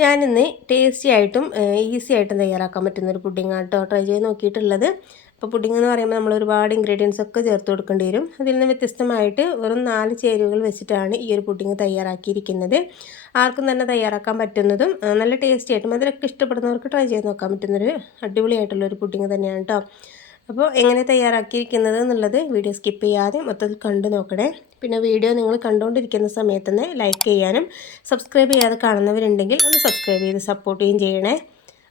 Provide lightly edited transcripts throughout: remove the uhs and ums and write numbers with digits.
ഞാനിന്ന് ടേസ്റ്റി ആയിട്ടും ഈസി ആയിട്ടും തയ്യാറാക്കാൻ പറ്റുന്നൊരു പുഡിങ്ങാണ് കേട്ടോ ട്രൈ ചെയ്ത് നോക്കിയിട്ടുള്ളത്. അപ്പോൾ പുഡിംഗ് എന്ന് പറയുമ്പോൾ നമ്മൾ ഒരുപാട് ഇൻഗ്രീഡിയൻസ് ഒക്കെ ചേർത്ത് കൊടുക്കേണ്ടി വരും. അതിൽ നിന്ന് വ്യത്യസ്തമായിട്ട് വെറും 4 ചേരുവകൾ വെച്ചിട്ടാണ് ഈ ഒരു പുഡിംഗ് തയ്യാറാക്കിയിരിക്കുന്നത്. ആർക്കും തന്നെ തയ്യാറാക്കാൻ പറ്റുന്നതും നല്ല ടേസ്റ്റി ആയിട്ടും അതിലൊക്കെ ഇഷ്ടപ്പെടുന്നവർക്ക് ട്രൈ ചെയ്ത് നോക്കാൻ പറ്റുന്നൊരു അടിപൊളിയായിട്ടുള്ളൊരു പുഡിംഗ് തന്നെയാണ് കേട്ടോ. അപ്പോൾ എങ്ങനെ തയ്യാറാക്കിയിരിക്കുന്നത് എന്നുള്ളത് വീഡിയോ സ്കിപ്പ് ചെയ്യാതെ മൊത്തത്തിൽ കണ്ടു നോക്കണേ. പിന്നെ വീഡിയോ നിങ്ങൾ കണ്ടുകൊണ്ടിരിക്കുന്ന സമയത്ത് തന്നെ ലൈക്ക് ചെയ്യാനും സബ്സ്ക്രൈബ് ചെയ്യാതെ കാണുന്നവരുണ്ടെങ്കിൽ ഒന്ന് സബ്സ്ക്രൈബ് ചെയ്ത് സപ്പോർട്ട് ചെയ്യുകയും ചെയ്യണേ.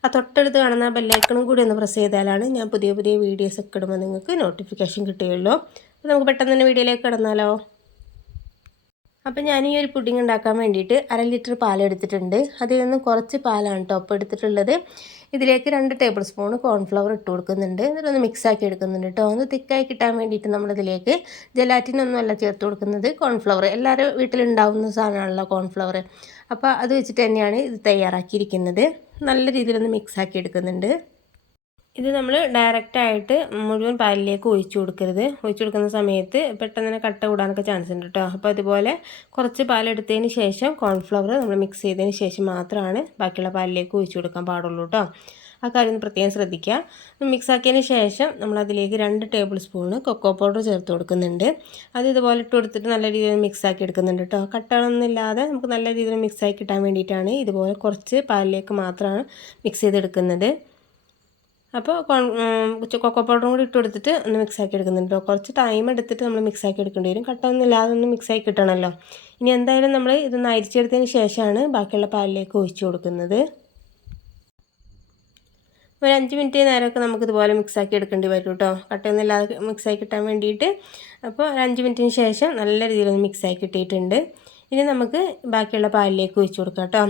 ആ തൊട്ടടുത്ത് കാണുന്ന ബെല്ലൈക്കണും കൂടി ഒന്ന് പ്രസ് ചെയ്താലാണ് ഞാൻ പുതിയ പുതിയ വീഡിയോസ് ഒക്കെ ഇടുമ്പോൾ നിങ്ങൾക്ക് നോട്ടിഫിക്കേഷൻ കിട്ടുകയുള്ളൂ. അപ്പോൾ നമുക്ക് പെട്ടെന്ന് തന്നെ വീഡിയോയിലേക്ക് കടന്നാലോ. അപ്പോൾ ഞാൻ ഈ ഒരു പുഡിംഗ് ഉണ്ടാക്കാൻ വേണ്ടിയിട്ട് 1/2 ലിറ്റർ പാൽ എടുത്തിട്ടുണ്ട്. അതിൽ നിന്ന് കുറച്ച് പാലാണ് ടോപ്പ് എടുത്തിട്ടുള്ളത്. ഇതിലേക്ക് 2 ടേബിൾ സ്പൂൺ കോൺഫ്ലവർ ഇട്ട് കൊടുക്കുന്നുണ്ട്. എന്നിട്ടൊന്ന് മിക്സാക്കി എടുക്കുന്നുണ്ട് കേട്ടോ. ഒന്ന് തിക്കായി കിട്ടാൻ വേണ്ടിയിട്ട് നമ്മളിതിലേക്ക് ജലാറ്റിനൊന്നും അല്ല ചേർത്ത് കൊടുക്കുന്നത്, കോൺഫ്ലവർ. എല്ലാവരും വീട്ടിലുണ്ടാവുന്ന സാധനമാണല്ലോ കോൺഫ്ലവർ. അപ്പോൾ അത് വെച്ചിട്ട് തന്നെയാണ് ഇത് തയ്യാറാക്കിയിരിക്കുന്നത്. നല്ല രീതിയിലൊന്ന് മിക്സാക്കി എടുക്കുന്നുണ്ട്. ഇത് നമ്മൾ ഡയറക്റ്റായിട്ട് മുഴുവൻ പാലിലേക്ക് ഒഴിച്ചു കൊടുക്കരുത്. ഒഴിച്ചു കൊടുക്കുന്ന സമയത്ത് പെട്ടെന്ന് തന്നെ കട്ട കൂടാനൊക്കെ ചാൻസ് ഉണ്ട് കേട്ടോ. അപ്പോൾ അതുപോലെ കുറച്ച് പാലെടുത്തതിന് ശേഷം കോൺഫ്ലവർ നമ്മൾ മിക്സ് ചെയ്തതിന് ശേഷം മാത്രമാണ് ബാക്കിയുള്ള പാലിലേക്ക് ഒഴിച്ചു കൊടുക്കാൻ പാടുള്ളൂ കേട്ടോ. ആ കാര്യം പ്രത്യേകം ശ്രദ്ധിക്കുക. മിക്സ് ആക്കിയതിന് ശേഷം നമ്മളതിലേക്ക് 2 ടേബിൾ സ്പൂണ് കൊക്കോ പൗഡർ ചേർത്ത് കൊടുക്കുന്നുണ്ട്. അത് ഇതുപോലെ ഇട്ട് കൊടുത്തിട്ട് നല്ല രീതിയിൽ മിക്സ് ആക്കി എടുക്കുന്നുണ്ട് കേട്ടോ. കട്ടകളൊന്നും ഇല്ലാതെ നമുക്ക് നല്ല രീതിയിൽ മിക്സ് ആക്കി കിട്ടാൻ വേണ്ടിയിട്ടാണ് ഇതുപോലെ കുറച്ച് പാലിലേക്ക് മാത്രമാണ് മിക്സ് ചെയ്തെടുക്കുന്നത്. അപ്പോൾ കൊക്കോ പൗഡറും കൂടി ഇട്ട് കൊടുത്തിട്ട് ഒന്ന് മിക്സാക്കി എടുക്കുന്നുണ്ട്. കുറച്ച് ടൈം എടുത്തിട്ട് നമ്മൾ മിക്സാക്കി എടുക്കേണ്ടി വരും. കട്ടൊന്നും ഇല്ലാതെ ഒന്ന് മിക്സാക്കി കിട്ടണമല്ലോ. ഇനി എന്തായാലും നമ്മൾ ഇതൊന്ന് അരിച്ചെടുത്തതിന് ശേഷമാണ് ബാക്കിയുള്ള പാലിലേക്ക് ഒഴിച്ചു കൊടുക്കുന്നത്. ഒരു 5 മിനിറ്റ് നേരമൊക്കെ നമുക്കിതുപോലെ മിക്സാക്കി എടുക്കേണ്ടി വരും കേട്ടോ, കട്ടയൊന്നും ഇല്ലാതെ മിക്സാക്കി കിട്ടാൻ വേണ്ടിയിട്ട്. അപ്പോൾ 5 മിനിറ്റിന് ശേഷം നല്ല രീതിയിലൊന്ന് മിക്സാക്കി കിട്ടിയിട്ടുണ്ട്. ഇനി നമുക്ക് ബാക്കിയുള്ള പാലിലേക്ക് ഒഴിച്ചു കൊടുക്കാം കേട്ടോ.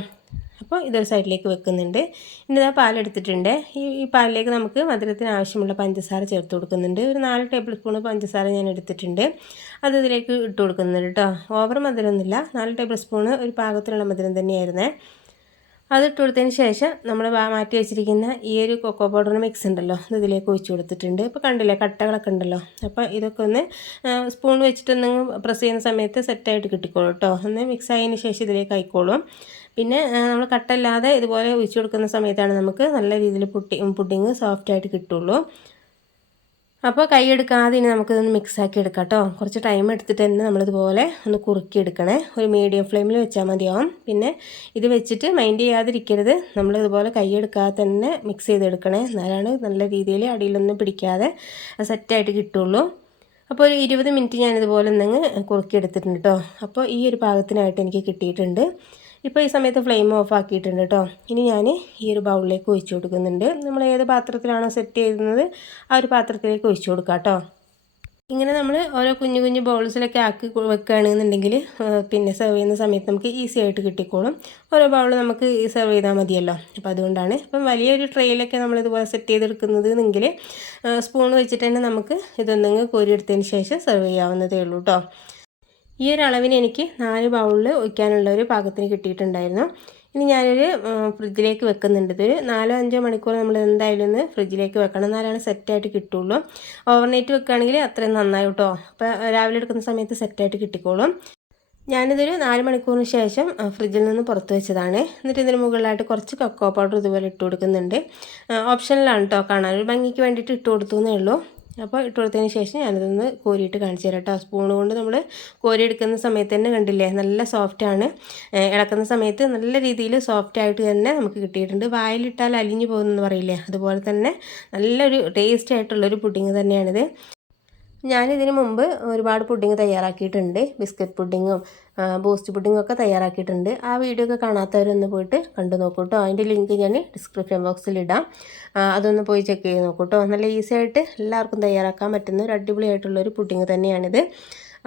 അപ്പോൾ ഇതൊരു സൈഡിലേക്ക് വെക്കുന്നുണ്ട്. ഇനി ഇതാ പാലെടുത്തിട്ടുണ്ട്. ഈ പാലിലേക്ക് നമുക്ക് മധുരത്തിന് ആവശ്യമുള്ള പഞ്ചസാര ചേർത്ത് കൊടുക്കുന്നുണ്ട്. ഒരു 4 ടേബിൾ സ്പൂൺ പഞ്ചസാര ഞാൻ എടുത്തിട്ടുണ്ട്. അത് ഇതിലേക്ക് ഇട്ട് കൊടുക്കുന്നുണ്ട് കേട്ടോ. ഓവർ മധുരമൊന്നുമില്ല, 4 ടേബിൾ സ്പൂൺ ഒരു പാകത്തിലുള്ള മധുരം തന്നെയായിരുന്നേ. അതിട്ട് കൊടുത്തതിന് ശേഷം നമ്മൾ മാറ്റി വെച്ചിരിക്കുന്ന ഈ ഒരു കൊക്കോ പൗഡറിന് മിക്സ് ഉണ്ടല്ലോ, ഇത് ഇതിലേക്ക് ഒഴിച്ച് കൊടുത്തിട്ടുണ്ട്. ഇപ്പോൾ കണ്ടില്ലേ കട്ടകളൊക്കെ ഉണ്ടല്ലോ. അപ്പോൾ ഇതൊക്കെ ഒന്ന് സ്പൂൺ വെച്ചിട്ടൊന്ന് പ്രസ് ചെയ്യുന്ന സമയത്ത് സെറ്റായിട്ട് കിട്ടിക്കോളും കേട്ടോ. ഒന്ന് മിക്സ് ആയതിന് ശേഷം ഇതിലേക്ക് ആയിക്കോളും. പിന്നെ നമ്മൾ കട്ടല്ലാതെ ഇതുപോലെ ഒഴിച്ച് കൊടുക്കുന്ന സമയത്താണ് നമുക്ക് നല്ല രീതിയിൽ പുഡിങ് സോഫ്റ്റായിട്ട് കിട്ടുള്ളൂ. അപ്പോൾ കൈ എടുക്കാതെ ഇനി നമുക്കിതൊന്ന് മിക്സാക്കി എടുക്കാം കേട്ടോ. കുറച്ച് ടൈം എടുത്തിട്ട് തന്നെ നമ്മളിതുപോലെ ഒന്ന് കുറുക്കി എടുക്കണേ. ഒരു മീഡിയം ഫ്ലെയിമിൽ വെച്ചാൽ മതിയാവും. പിന്നെ ഇത് വെച്ചിട്ട് മൈൻഡ് ചെയ്യാതിരിക്കരുത്. നമ്മളിതുപോലെ കൈ എടുക്കാതെ തന്നെ മിക്സ് ചെയ്തെടുക്കണേ. എന്നാലാണ് നല്ല രീതിയിൽ അടിയിലൊന്നും പിടിക്കാതെ സെറ്റായിട്ട് കിട്ടുള്ളൂ. അപ്പോൾ ഒരു 20 മിനിറ്റ് ഞാനിതുപോലെ ഒന്നങ്ങ് കുറുക്കി എടുത്തിട്ടുണ്ട് കേട്ടോ. അപ്പോൾ ഈ ഒരു പാകത്തിനായിട്ട് എനിക്ക് കിട്ടിയിട്ടുണ്ട്. ഇപ്പോൾ ഈ സമയത്ത് ഫ്ലെയിം ഓഫ് ആക്കിയിട്ടുണ്ട് കേട്ടോ. ഇനി ഞാൻ ഈ ഒരു ബൗളിലേക്ക് ഒഴിച്ചു കൊടുക്കുന്നുണ്ട്. നമ്മൾ ഏത് പാത്രത്തിലാണോ സെറ്റ് ചെയ്യുന്നത് ആ ഒരു പാത്രത്തിലേക്ക് ഒഴിച്ചു കൊടുക്കാം കേട്ടോ. ഇങ്ങനെ നമ്മൾ ഓരോ കുഞ്ഞു കുഞ്ഞു ബൗൾസിലൊക്കെ ആക്കി വെക്കുകയാണെന്നുണ്ടെങ്കിൽ പിന്നെ സെർവ് ചെയ്യുന്ന സമയത്ത് നമുക്ക് ഈസി ആയിട്ട് കിട്ടിക്കോളും. ഓരോ ബൗൾ നമുക്ക് സെർവ് ചെയ്താൽ മതിയല്ലോ. അപ്പോൾ അതുകൊണ്ടാണ് ഇപ്പം വലിയൊരു ട്രെയിലൊക്കെ നമ്മളിതുപോലെ സെറ്റ് ചെയ്തെടുക്കുന്നത് എങ്കിൽ സ്പൂൺ വെച്ചിട്ട് തന്നെ നമുക്ക് ഇതൊന്നെങ്കിൽ കോരിയെടുത്തതിന് ശേഷം സെർവ് ചെയ്യാവുന്നതേ ഉള്ളൂ കേട്ടോ. ഈ ഒരു അളവിന് എനിക്ക് 4 ബൗളിൽ ഒഴിക്കാനുള്ള ഒരു പാകത്തിന് കിട്ടിയിട്ടുണ്ടായിരുന്നു. ഇനി ഞാനൊരു ഫ്രിഡ്ജിലേക്ക് വെക്കുന്നുണ്ട്. ഇതൊരു 4-5 മണിക്കൂർ നമ്മൾ എന്തായാലും ഒന്ന് ഫ്രിഡ്ജിലേക്ക് വെക്കണം, എന്നാലാണ് സെറ്റായിട്ട് കിട്ടുള്ളൂ. ഓവർനൈറ്റ് വെക്കുകയാണെങ്കിൽ അത്രയും നന്നായി കേട്ടോ. അപ്പോൾ രാവിലെ എടുക്കുന്ന സമയത്ത് സെറ്റായിട്ട് കിട്ടിക്കോളും. ഞാനിതൊരു 4 മണിക്കൂറിന് ശേഷം ഫ്രിഡ്ജിൽ നിന്ന് പുറത്ത് വെച്ചതാണ്. എന്നിട്ട് ഇതിന് മുകളിലായിട്ട് കുറച്ച് കൊക്കോ പൗഡർ ഇതുപോലെ ഇട്ട് കൊടുക്കുന്നുണ്ട്. ഓപ്ഷനിലാണ് കേട്ടോ, കാണാൻ ഒരു ഭംഗിക്ക് വേണ്ടിയിട്ട് ഇട്ട് കൊടുത്തു എന്നേ ഉള്ളൂ. അപ്പോൾ ഇട്ട് കൊടുത്തതിന് ശേഷം ഞാനിതൊന്ന് കോരിയിട്ട് കാണിച്ചു തരാം കേട്ടോ. സ്പൂൺ കൊണ്ട് നമ്മൾ കോരിയെടുക്കുന്ന സമയത്ത് തന്നെ കണ്ടില്ലേ നല്ല സോഫ്റ്റാണ്. ഇളക്കുന്ന സമയത്ത് നല്ല രീതിയിൽ സോഫ്റ്റായിട്ട് തന്നെ നമുക്ക് കിട്ടിയിട്ടുണ്ട്. വായിലിട്ടാൽ അലിഞ്ഞു പോകുമെന്ന് പറയില്ലേ, അതുപോലെ തന്നെ നല്ലൊരു ടേസ്റ്റ് ആയിട്ടുള്ളൊരു പുഡിങ് തന്നെയാണിത്. ഞാനിതിന് മുമ്പ് ഒരുപാട് പുഡിങ് തയ്യാറാക്കിയിട്ടുണ്ട്. ബിസ്ക്കറ്റ് പുഡിങ്ങും ബൂസ്റ്റ് പുഡിങ്ങും ഒക്കെ തയ്യാറാക്കിയിട്ടുണ്ട്. ആ വീഡിയോ ഒക്കെ കാണാത്തവരൊന്ന് പോയിട്ട് കണ്ടു നോക്കൂ കേട്ടോ. അതിൻ്റെ ലിങ്ക് ഞാൻ ഡിസ്ക്രിപ്ഷൻ ബോക്സിൽ ഇടാം. അതൊന്ന് പോയി ചെക്ക് ചെയ്ത് നോക്കൂ കേട്ടോ. നല്ല ഈസി ആയിട്ട് എല്ലാവർക്കും തയ്യാറാക്കാൻ പറ്റുന്ന ഒരു അടിപൊളിയായിട്ടുള്ളൊരു പുഡിങ് തന്നെയാണിത്.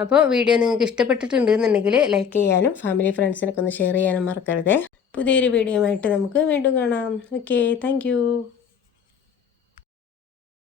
അപ്പോൾ വീഡിയോ നിങ്ങൾക്ക് ഇഷ്ടപ്പെട്ടിട്ടുണ്ട് എന്നുണ്ടെങ്കിൽ ലൈക്ക് ചെയ്യാനും ഫാമിലി ഫ്രണ്ട്സിനൊക്കെ ഒന്ന് ഷെയർ ചെയ്യാനും മറക്കരുത്. പുതിയൊരു വീഡിയോ ആയിട്ട് നമുക്ക് വീണ്ടും കാണാം. Okay, thank